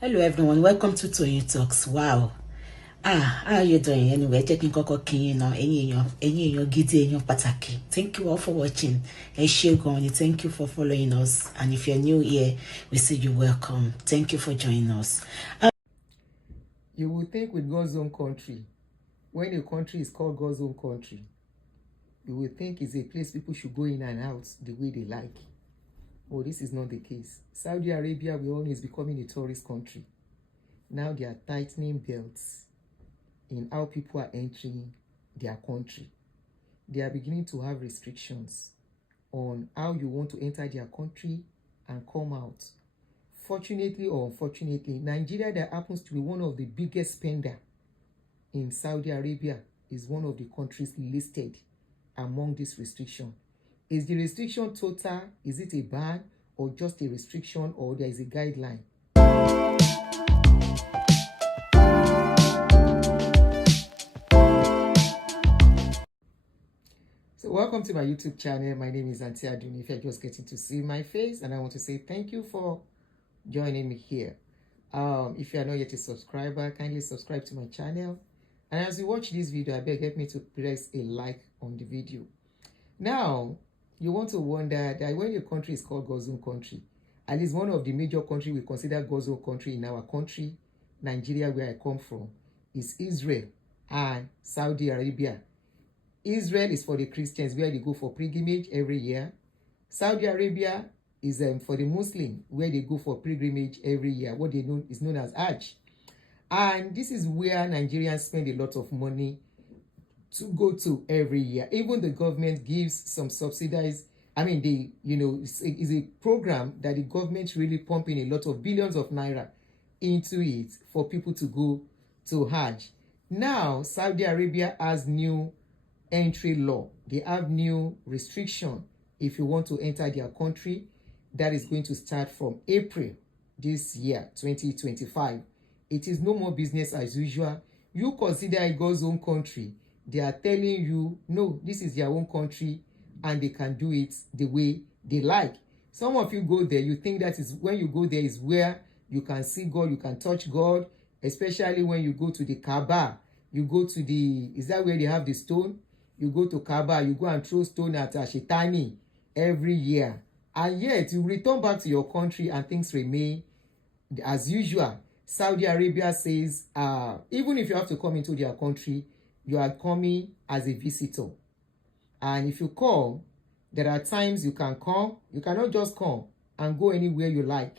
Hello everyone, welcome to Toyeen Talks. Wow. How are you doing? Anyway, taking koko kin now. Any gidi èèyàn pàtàkì. Thank you all for watching. Goin, thank you for following us. And if you're new here, we say you're welcome. Thank you for joining us. You would think with God's own country, when a country is called God's own country, you would think it's a place people should go in and out the way they like. Well, this is not the case. Saudi Arabia, we all know, is becoming a tourist country. Now they are tightening belts in how people are entering their country. They are beginning to have restrictions on how you want to enter their country and come out. Fortunately or unfortunately, Nigeria, that happens to be one of the biggest spender in Saudi Arabia, is one of the countries listed among this restriction. Is the restriction total? Is it a ban or just a restriction, or there is a guideline? So welcome to my YouTube channel. My name is Aunty Adunni. If you're just getting to see my face, and I want to say thank you for joining me here. If you are not yet a subscriber, kindly subscribe to my channel. And as you watch this video, I beg me to press a like on the video. Now, you want to wonder that when your country is called God's own country, at least one of the major countries we consider God's own country in our country, Nigeria, where I come from, is Israel and Saudi Arabia. Israel is for the Christians, where they go for pilgrimage every year. Saudi Arabia is for the Muslim, where they go for pilgrimage every year. What they know is known as Hajj. And this is where Nigerians spend a lot of money to go to every year. Even the government gives some subsidies. I mean, it's a program that the government really pumping a lot of billions of naira into it for people to go to Hajj. Now, Saudi Arabia has new entry law. They have new restriction if you want to enter their country. That is going to start from April this year, 2025. It is no more business as usual. You consider it God's own country. They are telling you, no, this is their own country, and they can do it the way they like. Some of you go there, you think that is when you go there is where you can see God, you can touch God, especially when you go to the Kaaba. You go to is that where they have the stone? You go to Kaaba, you go and throw stone at Shetani every year. And yet, you return back to your country and things remain as usual. Saudi Arabia says, even if you have to come into their country, you are coming as a visitor. And if you come, there are times you can come. You cannot just come and go anywhere you like.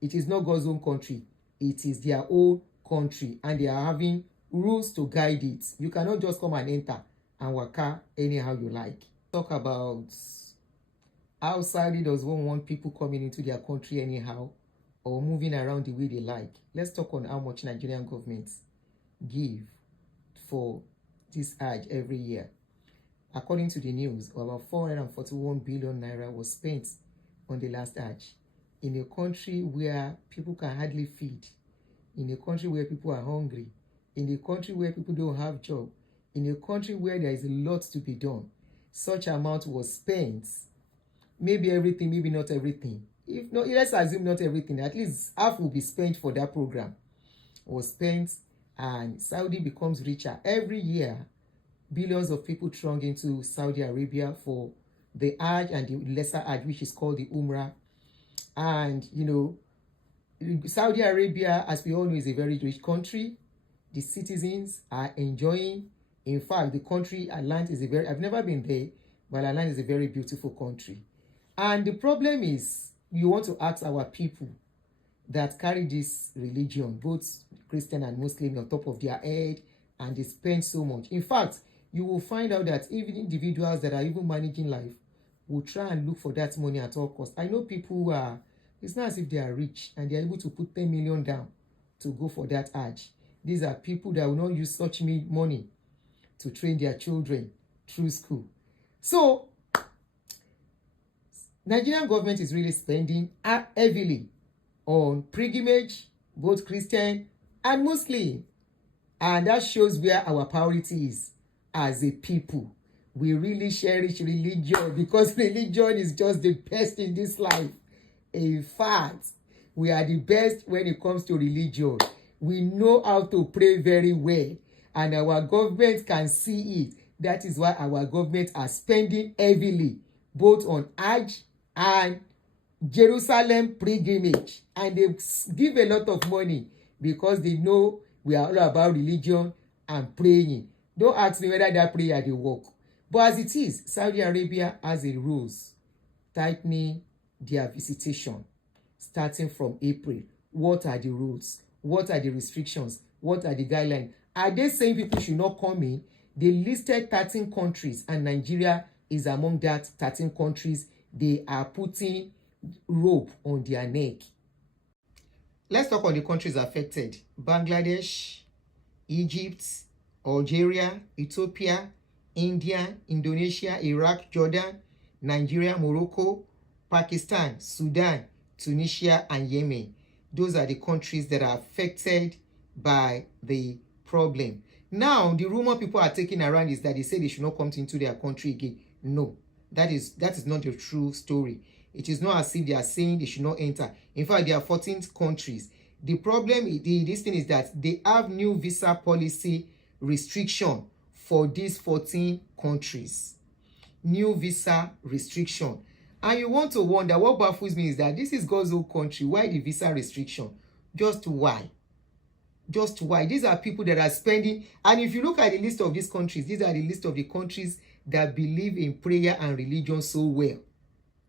It is not God's own country. It is their own country. And they are having rules to guide it. You cannot just come and enter and waka anyhow you like. Talk about how Saudi does one want people coming into their country anyhow or moving around the way they like. Let's talk on how much Nigerian governments give for this Hajj every year. According to the news, about 441 billion naira was spent on the last Hajj in a country where people can hardly feed, in a country where people are hungry, in a country where people don't have job, in a country where there is a lot to be done. Such amount was spent. Maybe everything, maybe not everything. If not, let's assume not everything. At least half will be spent for that program. Was spent, and Saudi becomes richer every year. Billions of people throng into Saudi Arabia for the Hajj and the lesser Hajj, which is called the Umrah. And Saudi Arabia, as we all know, is a very rich country. The citizens are enjoying. In fact, the country, Atlanta, is I've never been there, but Atlanta is a very beautiful country. And the problem is, you want to ask our people that carry this religion, both Christian and Muslim, on top of their head, and they spend so much. In fact, you will find out that even individuals that are even managing life will try and look for that money at all costs. I know people who are, it's not as if they are rich and they are able to put 10 million down to go for that Hajj. These are people that will not use such money to train their children through school. So, Nigerian government is really spending heavily on pilgrimage, both Christian and Muslim. And that shows where our priority is as a people. We really cherish religion because religion is just the best in this life. In fact, We are the best when it comes to religion. We know how to pray very well, and our government can see it. That is why our government are spending heavily both on Hajj and Jerusalem pilgrimage, and they give a lot of money because they know we are all about religion and praying. Don't ask me whether that prayer dey work, but as it is, Saudi Arabia has a rules tightening their visitation starting from April. What are the rules? What are the restrictions? What are the guidelines? Are they saying people should not come in? They listed 13 countries, and Nigeria is among that 13 countries. They are putting rope on their neck. Let's talk on the countries affected. Bangladesh, Egypt, Algeria, Ethiopia, India, Indonesia, Iraq, Jordan, Nigeria, Morocco, Pakistan, Sudan, Tunisia, and Yemen. Those are the countries that are affected by the problem. Now, the rumor people are taking around is that they say they should not come into their country again. No, that is not the true story. It is not as if they are saying they should not enter. In fact, there are 14 countries. The problem, this thing is that they have new visa policy restriction for these 14 countries. New visa restriction. And you want to wonder, what baffles me is that this is God's own country. Why the visa restriction? Just why? Just why? These are people that are spending. And if you look at the list of these countries, these are the list of the countries that believe in prayer and religion so well.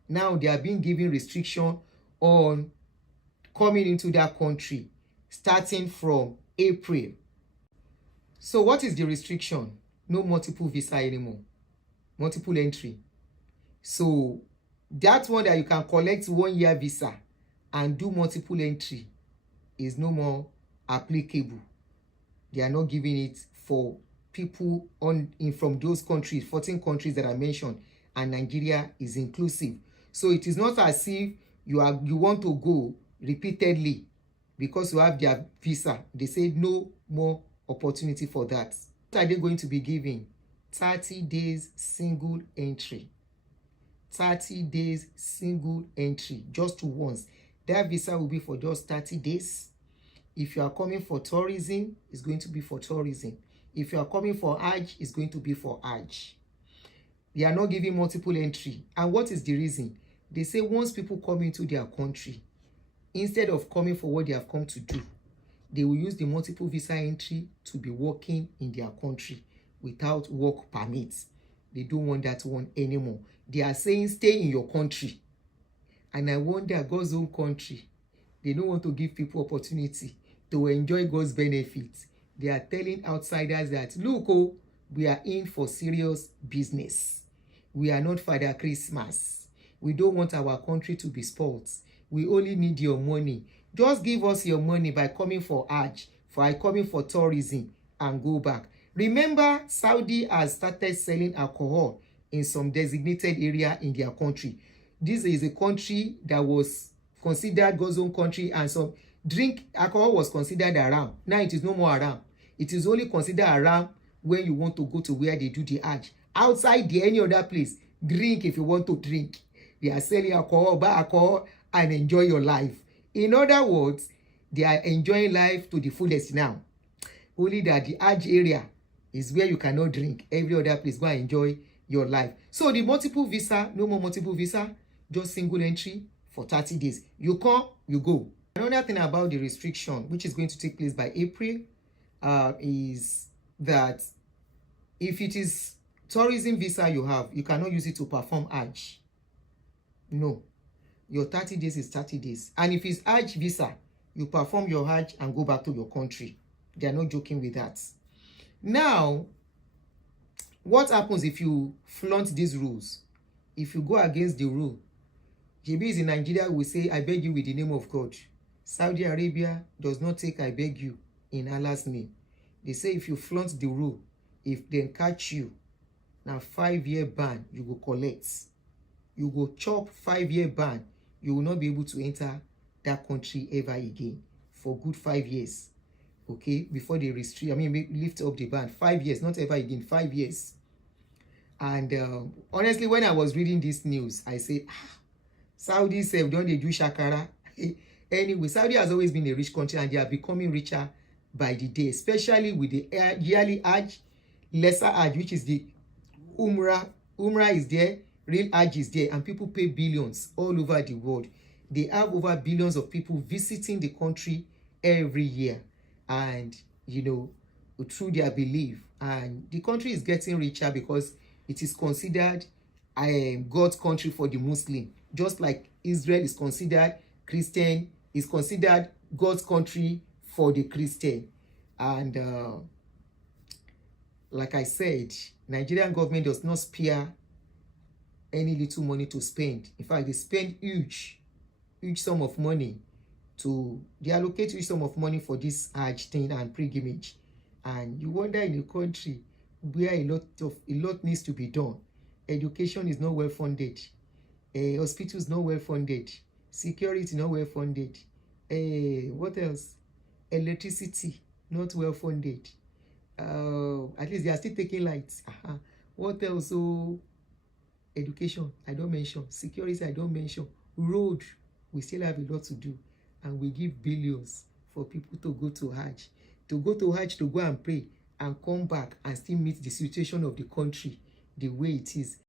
Now they are being given restriction on coming into that country starting from April. So what is the restriction? No multiple visa anymore. Multiple entry. So that one that you can collect 1 year visa and do multiple entry is no more applicable. They are not giving it for people from those countries, 14 countries that I mentioned, and Nigeria is inclusive. So it is not as if you want to go repeatedly because you have their visa. They say no more opportunity for that. What are they going to be giving? 30 days single entry. 30 days single entry, just once. That visa will be for just 30 days. If you are coming for tourism, it's going to be for tourism. If you are coming for Hajj, it's going to be for Hajj. They are not giving multiple entry. And what is the reason? They say once people come into their country, instead of coming for what they have come to do, they will use the multiple visa entry to be working in their country without work permits. They don't want that one anymore. They are saying stay in your country. And I wonder, God's own country, they don't want to give people opportunity to enjoy God's benefits. They are telling outsiders that, look, oh, we are in for serious business. We are not Father Christmas. We don't want our country to be spoiled. We only need your money. Just give us your money by coming for Hajj, by coming for tourism, and go back. Remember, Saudi has started selling alcohol in some designated area in their country. This is a country that was considered God's own country, and some alcohol was considered haram. Now it is no more haram. It is only considered haram when you want to go to where they do the Hajj. Outside there, any other place, drink if you want to drink. They are selling alcohol, buy alcohol, and enjoy your life. In other words, they are enjoying life to the fullest now. Only that the Hajj area is where you cannot drink. Every other place, go and enjoy your life. So the multiple visa, no more multiple visa, just single entry for 30 days. You come, you go. Another thing about the restriction, which is going to take place by April, is that if it is tourism visa you have, you cannot use it to perform Hajj. No. Your 30 days is 30 days. And if it's Hajj visa, you perform your Hajj and go back to your country. They are not joking with that. Now, what happens if you flaunt these rules? If you go against the rule, JB is in Nigeria will say, I beg you with the name of God. Saudi Arabia does not take I beg you in Allah's name. They say if you flaunt the rule, if they catch you, now 5-year ban, you will collect. You go chop 5-year ban. You will not be able to enter that country ever again for good 5 years. Okay, before they lift up the ban. 5 years, not ever again, 5 years. And honestly, when I was reading this news, I said, Saudi said, don't they do shakara? Anyway, Saudi has always been a rich country, and they are becoming richer by the day, especially with the yearly hajj, lesser hajj, which is the umrah. Umrah is there, real hajj is there, and people pay billions all over the world. They have over billions of people visiting the country every year, and through their belief, and the country is getting richer because it is considered God's country for the Muslim, just like Israel is considered Christian, is considered God's country for the Christian. And like I said, Nigerian government does not spare any little money to spend. In fact, they spend huge sum of money they allocate huge sum of money for this Hajj thing and pilgrimage. And you wonder, in a country where a lot needs to be done, education is not well funded, hospitals not well funded, security not well funded, what else? Electricity not well funded. At least they are still taking lights. What else? So education, I don't mention. Security, I don't mention. Road, we still have a lot to do, and we give billions for people to go to Hajj, to go and pray and come back and still meet the situation of the country the way it is.